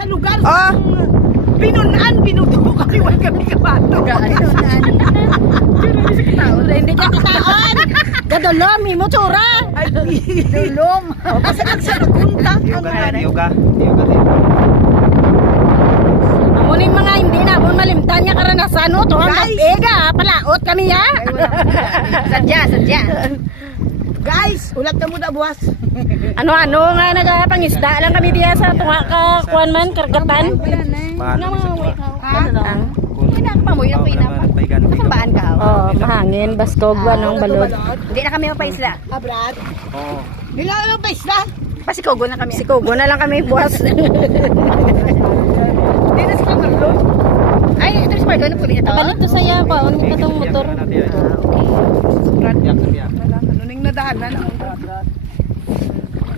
sa lugar. Ah. Binunan, binuto kami. Wala kami kabato. Binunan. Hindi ka kitaon. Gadolom, mo tsura. Ay, Dulom. kasi sa napunta. Yoga na, yoga. Yoga din. Amo ni mga hindi na mo malimtan niya karanasan no to ang Guys. ega palaot kami ya. Sadya. Guys, ulat na mo na buwas. Ano nga nagapangisda lang kami diya sa tunga ka kuan man kargatan. Paano Nga sa mga tuwa? ha? Pinapamoy na ko inapa. Nakambaan ka. Oh, mahangin baskog wanong balod. Hindi na kami mapaisla. Brad. Oo. Bila na pa isla. Pasikogo na kami. Sikogo na lang kami buwas. Hindi na sila marlon. Ay, ito si Marlon. Puli ito. Kapalit to saya pa on katong motor. Nuning nadahanan.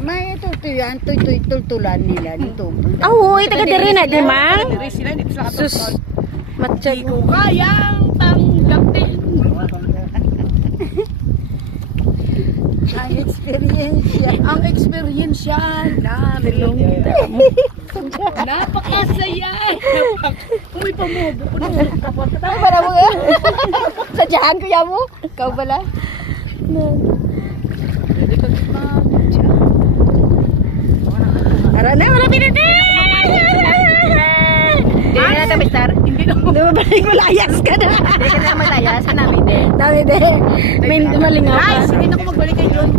May tutuyan, tultulan nila dito. Uy, taga diri na di mang. Diri sila, dito sa Sus. katotol. Matsyag. Di ko kayang tanggapin. Ang experience yan. Ang experience namin. Napakasaya. Uy, pamubo ko nung kapot. Tama ba na mo eh? Sadyahan ko yan mo. Ikaw bala? Ara na wala pinete. Hindi na natin, Mister. Hindi na Balik mo layas ka na. Hindi ka na malaya sa namin din. Dami de. May malingaw Guys, ka. hindi na ako magbalik kayo yun.